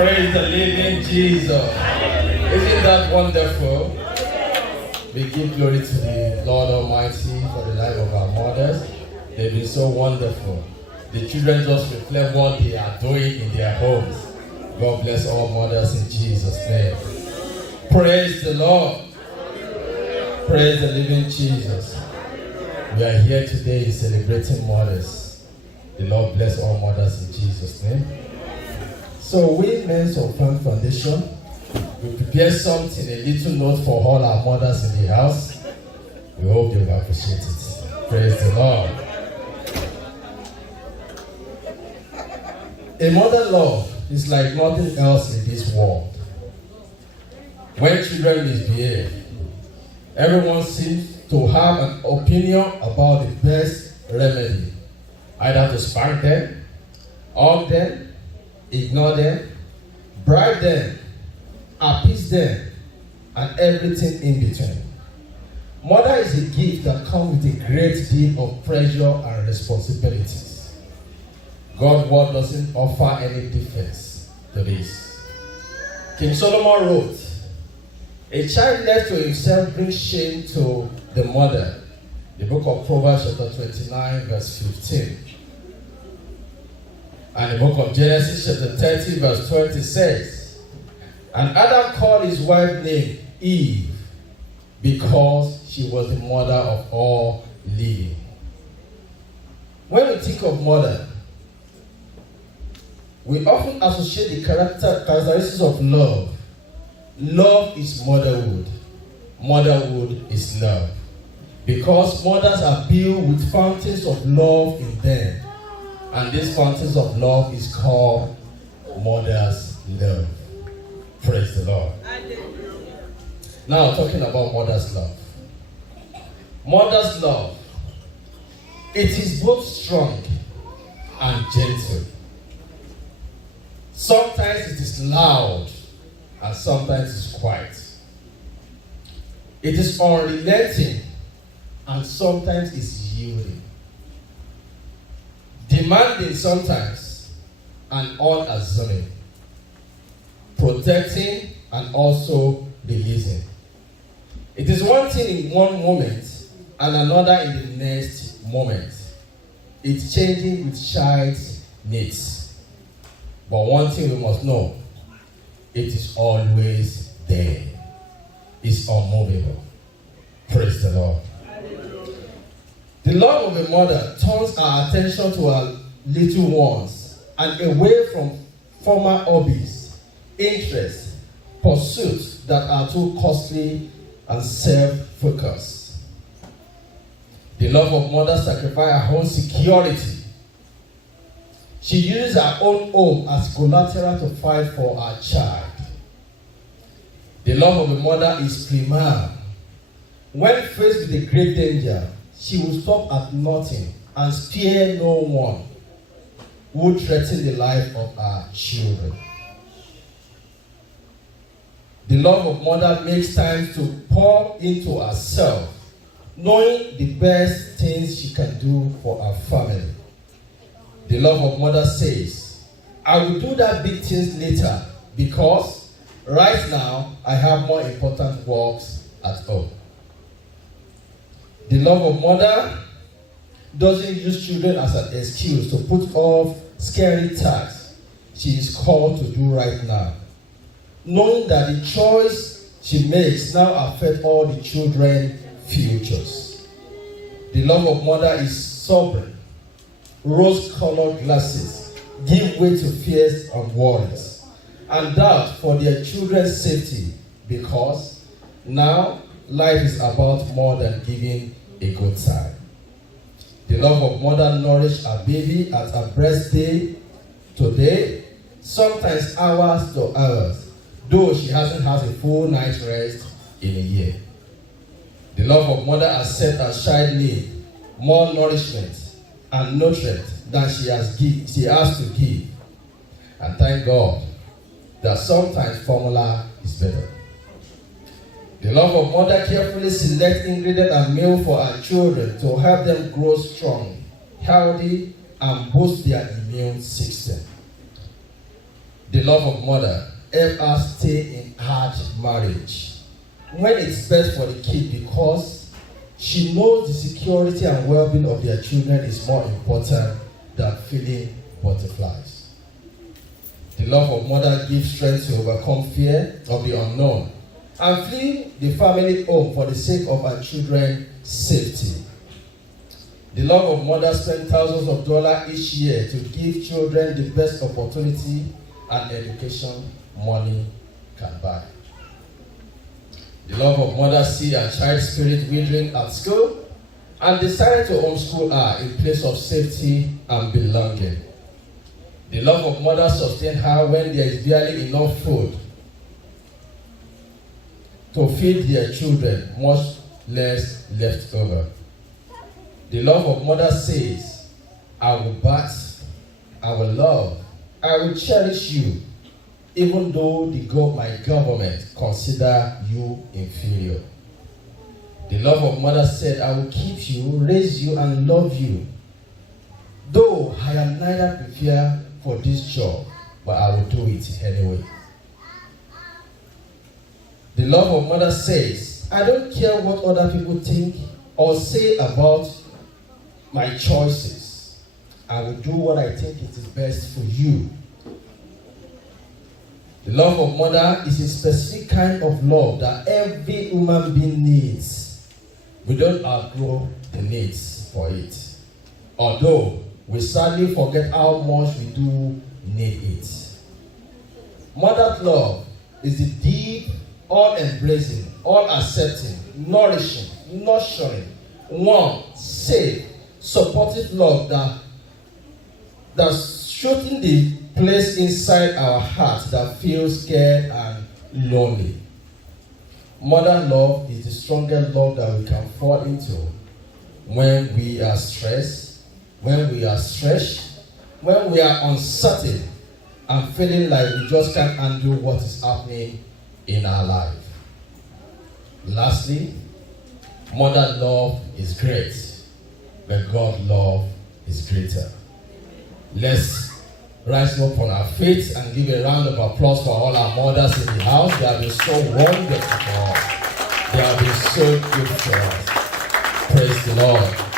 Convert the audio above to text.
Praise the living Jesus. Isn't that wonderful? We give glory to the Lord Almighty for the life of our mothers. They've been so wonderful. The children just reflect what they are doing in their homes. God bless all mothers in Jesus' name. Praise the Lord. Praise the living Jesus. We are here today celebrating mothers. The Lord bless all mothers in Jesus' name. So we, Men of Fund Foundation, we prepare something, a little note for all our mothers in the house. We hope you will appreciate it. Praise the Lord. A mother love is like nothing else in this world. When children misbehave, everyone seems to have an opinion about the best remedy. Either to spank them, hug them, ignore them, bribe them, appease them, and everything in between. Mother is a gift that comes with a great deal of pressure and responsibilities. God's word doesn't offer any defense to this. King Solomon wrote, "A child left to himself brings shame to the mother." The book of Proverbs chapter 29 verse 15. And the book of Genesis chapter 30 verse 20 says, "And Adam called his wife name Eve, because she was the mother of all living." When we think of mother, we often associate the characteristics of love. Love is motherhood. Motherhood is love. Because mothers are built with fountains of love in them. And these fountains of love is called mother's love. Praise the Lord. Now talking about mother's love. Mother's love, it is both strong and gentle. Sometimes it is loud and sometimes it's quiet. It is unrelenting and sometimes it's yielding. Demanding sometimes and unassuming. Protecting and also releasing. It is one thing in one moment and another in the next moment. It's changing with child's needs. But one thing we must know, it is always there. It's unmovable. Praise the Lord. The love of a mother turns our attention to our little ones and away from former hobbies, interests, pursuits that are too costly and self-focused. The love of mother sacrifices her own security. She uses her own home as collateral to fight for her child. The love of a mother is primal. When faced with a great danger, she will stop at nothing and spare no one who would threaten the life of her children. The love of mother makes time to pour into herself, knowing the best things she can do for her family. The love of mother says, "I will do that big things later because right now I have more important works at home." The love of mother doesn't use children as an excuse to put off scary tasks she is called to do right now, knowing that the choice she makes now affects all the children's futures. The love of mother is sovereign. Rose-colored glasses give way to fears and worries, and doubt for their children's safety, because now life is about more than giving a good time. The love of mother nourishes her baby at her breast day to day, sometimes hours to hours, though she hasn't had a full night's rest in a year. The love of mother has set her child need more nourishment and nutrient than she has to give. And thank God that sometimes formula is better. The love of mother carefully selects ingredients and meal for her children to help them grow strong, healthy, and boost their immune system. The love of mother help us stay in hard marriage when it's best for the kid, because she knows the security and well-being of their children is more important than feeling butterflies. The love of mother gives strength to overcome fear of the unknown and flee the family home for the sake of our children's safety. The love of mother spends thousands of dollars each year to give children the best opportunity and education money can buy. The love of mother sees a child's spirit withering at school and decided to homeschool her in place of safety and belonging. The love of mother sustains her when there is barely enough food to feed their children, much less left over. The love of mother says, I will bath, I will love, I will cherish you, even though my government consider you inferior. The love of mother said, I will keep you, raise you, and love you, though I am neither prepared for this job, but I will do it anyway. The love of mother says, I don't care what other people think or say about my choices. I will do what I think it is best for you. The love of mother is a specific kind of love that every human being needs. We don't outgrow the needs for it, although we sadly forget how much we do need it. Mother's love is the deep, all-embracing, all-accepting, nourishing, nurturing, warm, safe, supportive love that's shooting the place inside our hearts that feels scared and lonely. Mother love is the strongest love that we can fall into when we are stressed, when we are stretched, when we are uncertain and feeling like we just can't handle what is happening in our life. Lastly, mother love is great, but God love is greater. Let's rise up on our feet and give a round of applause for all our mothers in the house. They have been so wonderful for us. They have been so good for us. Praise the Lord.